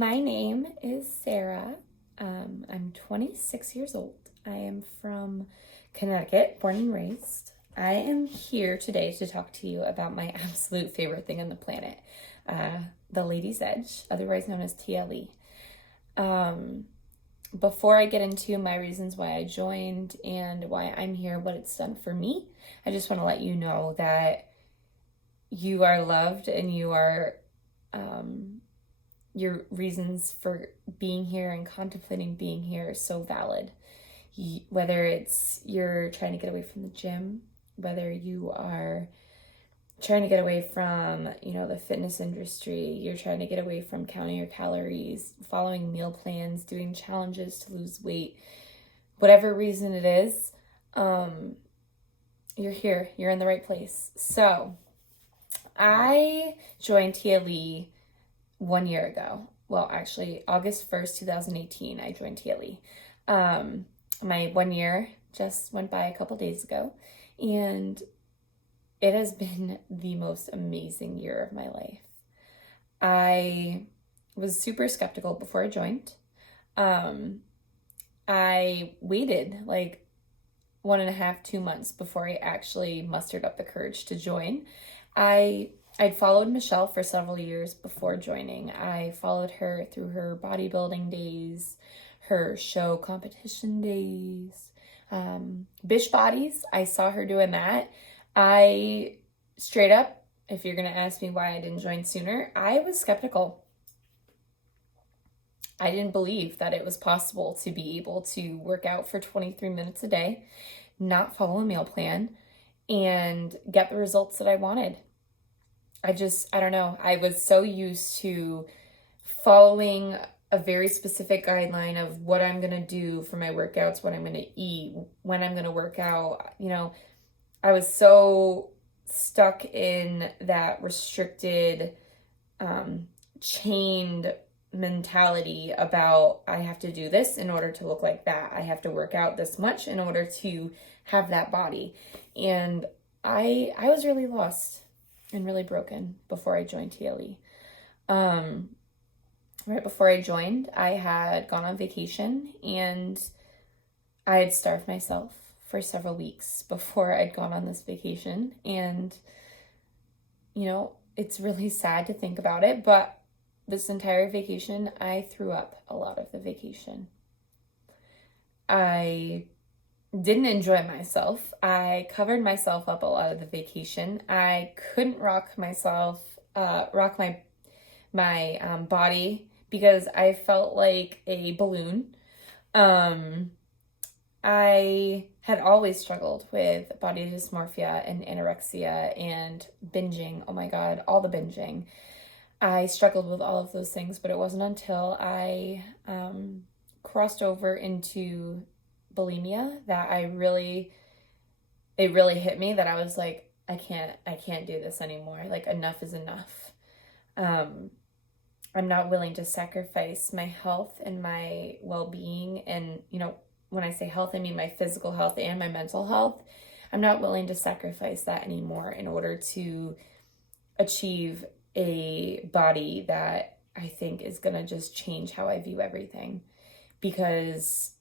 My name is Sarah. I'm 26 years old. I am from Connecticut, born and raised. I am here today to talk to you about my absolute favorite thing on the planet, the Ladies' Edge, otherwise known as TLE. Before I get into my reasons why I joined and why I'm here, what it's done for me, I just want to let you know that you are loved and you are, your reasons for being here and contemplating being here is so valid. Whether it's you're trying to get away from the gym, whether you are trying to get away from, the fitness industry, you're trying to get away from counting your calories, following meal plans, doing challenges to lose weight, whatever reason it is, you're here, you're in the right place. So I joined TLE 1 year ago. Well, actually, August 1st, 2018, I joined TLE. My 1 year just went by a couple days ago, and it has been the most amazing year of my life. I was super skeptical before I joined. I waited like 1.5, 2 months before I actually mustered up the courage to join. I'd followed Michelle for several years before joining. I followed her through her bodybuilding days, her show competition days, Bish Bodies. I saw her doing that. I, straight up, if you're going to ask me why I didn't join sooner, I was skeptical. I didn't believe that it was possible to be able to work out for 23 minutes a day, not follow a meal plan, and get the results that I wanted. I don't know. I was so used to following a very specific guideline of what I'm going to do for my workouts, what I'm going to eat, when I'm going to work out. I was so stuck in that restricted, chained mentality about I have to do this in order to look like that. I have to work out this much in order to have that body. And I was really lost and really broken before I joined TLE. Right before I joined, I had gone on vacation and I had starved myself for several weeks before I'd gone on this vacation. And, it's really sad to think about it, but this entire vacation, I threw up a lot of the vacation. I didn't enjoy myself. I covered myself up a lot of the vacation. I couldn't rock my body because I felt like a balloon. I had always struggled with body dysmorphia and anorexia and binging. Oh my God, all the binging. I struggled with all of those things, but it wasn't until I crossed over into bulimia that it really hit me that I was like, I can't do this anymore. Like, enough is enough. I'm not willing to sacrifice my health and my well-being. And, when I say health, I mean my physical health and my mental health. I'm not willing to sacrifice that anymore in order to achieve a body that I think is going to just change how I view everything. Because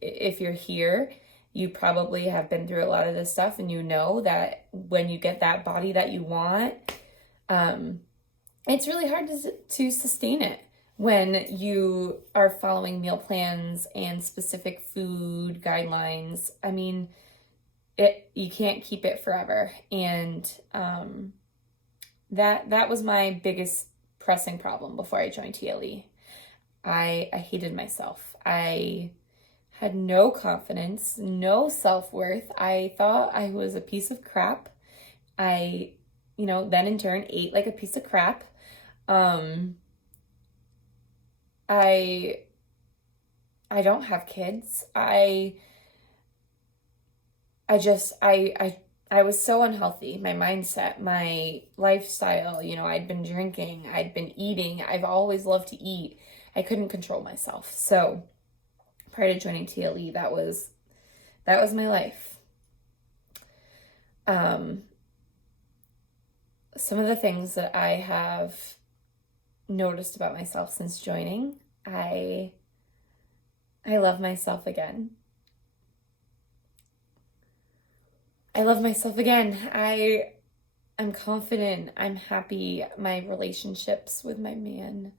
if you're here, you probably have been through a lot of this stuff, and you know that when you get that body that you want, it's really hard to sustain it when you are following meal plans and specific food guidelines. I mean, you can't keep it forever. And that was my biggest pressing problem before I joined TLE. I hated myself. I had no confidence, no self-worth. I thought I was a piece of crap. I, then in turn ate like a piece of crap. I don't have kids. I was so unhealthy. My mindset, my lifestyle, I'd been drinking, I'd been eating. I've always loved to eat. I couldn't control myself. So prior to joining TLE, that was my life. Some of the things that I have noticed about myself since joining. I love myself again. I love myself again. I'm confident. I'm happy. My relationships with my man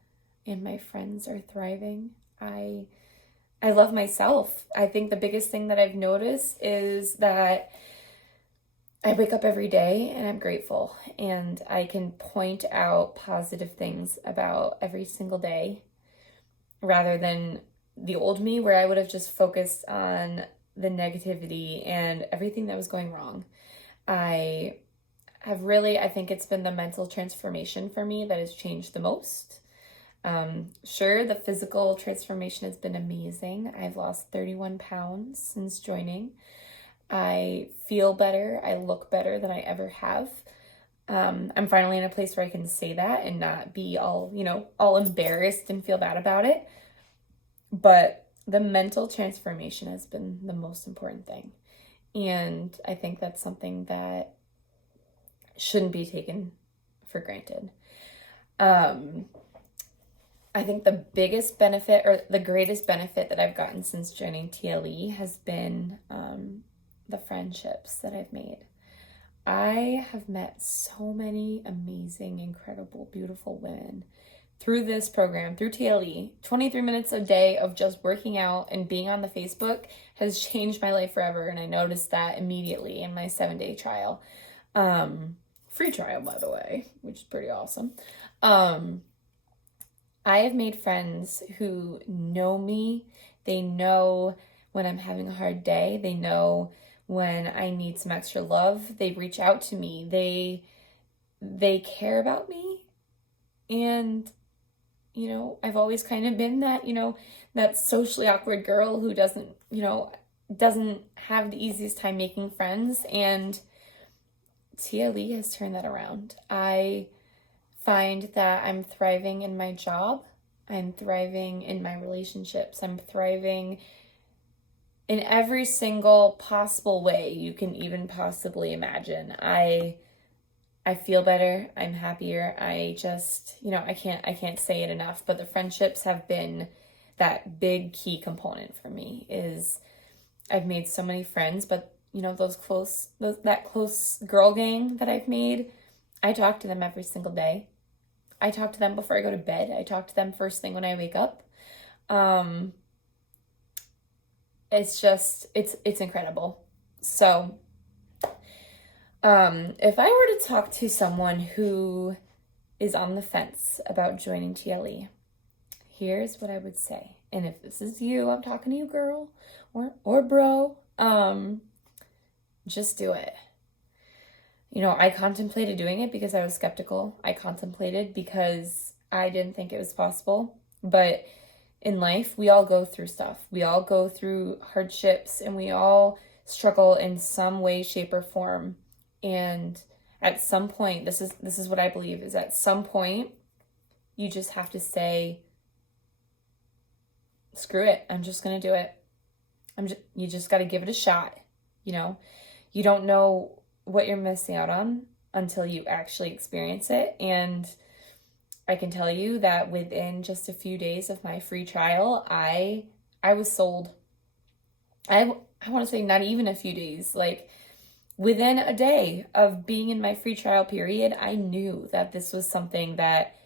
and my friends are thriving. I love myself. I think the biggest thing that I've noticed is that I wake up every day and I'm grateful, and I can point out positive things about every single day rather than the old me where I would have just focused on the negativity and everything that was going wrong. I think it's been the mental transformation for me that has changed the most. Sure, the physical transformation has been amazing. I've lost 31 pounds since joining. I feel better. I look better than I ever have. I'm finally in a place where I can say that and not be all embarrassed and feel bad about it. But the mental transformation has been the most important thing. And I think that's something that shouldn't be taken for granted. I think the biggest benefit or the greatest benefit that I've gotten since joining TLE has been the friendships that I've made. I have met so many amazing, incredible, beautiful women through this program, through TLE. 23 minutes a day of just working out and being on the Facebook has changed my life forever, and I noticed that immediately in my 7-day trial. Free trial, by the way, which is pretty awesome. I have made friends who know me. They know when I'm having a hard day. They know when I need some extra love. They reach out to me. They care about me. And, I've always kind of been that, that socially awkward girl who doesn't have the easiest time making friends. And TLE has turned that around. I find that I'm thriving in my job. I'm thriving in my relationships. I'm thriving in every single possible way you can even possibly imagine. I feel better. I'm happier. I just, I can't say it enough, but the friendships have been that big key component for me. Is I've made so many friends, but that close girl gang that I've made, I talk to them every single day. I talk to them before I go to bed. I talk to them first thing when I wake up. It's incredible. So, if I were to talk to someone who is on the fence about joining TLE, here's what I would say. And if this is you, I'm talking to you, girl, or bro, just do it. I contemplated doing it because I was skeptical. I contemplated because I didn't think it was possible. But in life, we all go through stuff. We all go through hardships, and we all struggle in some way, shape, or form. And at some point, this is what I believe, is at some point, you just have to say, screw it. I'm just going to do it. You just got to give it a shot. You don't know what you're missing out on until you actually experience it. And I can tell you that within just a few days of my free trial, I was sold. I want to say not even a few days, like within a day of being in my free trial period, I knew that this was something that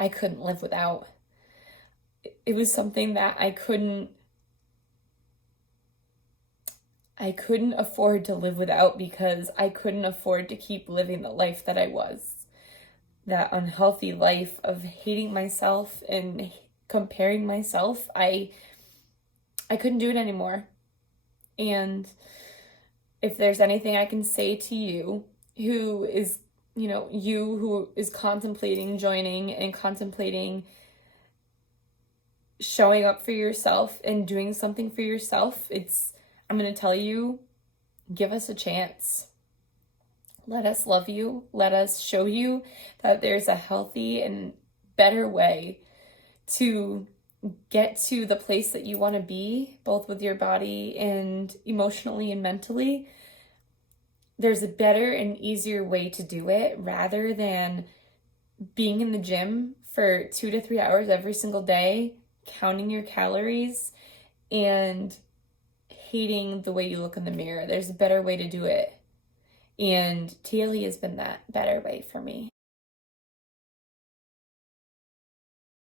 I couldn't live without. It was something that I couldn't afford to live without, because I couldn't afford to keep living the life that I was. That unhealthy life of hating myself and comparing myself. I couldn't do it anymore. And if there's anything I can say to you who is, who is contemplating joining and contemplating showing up for yourself and doing something for yourself, I'm going to tell you, give us a chance. Let us love you. Let us show you that there's a healthy and better way to get to the place that you want to be, both with your body and emotionally and mentally. There's a better and easier way to do it, rather than being in the gym for 2 to 3 hours every single day, counting your calories and hating the way you look in the mirror. There's a better way to do it. And TLE has been that better way for me.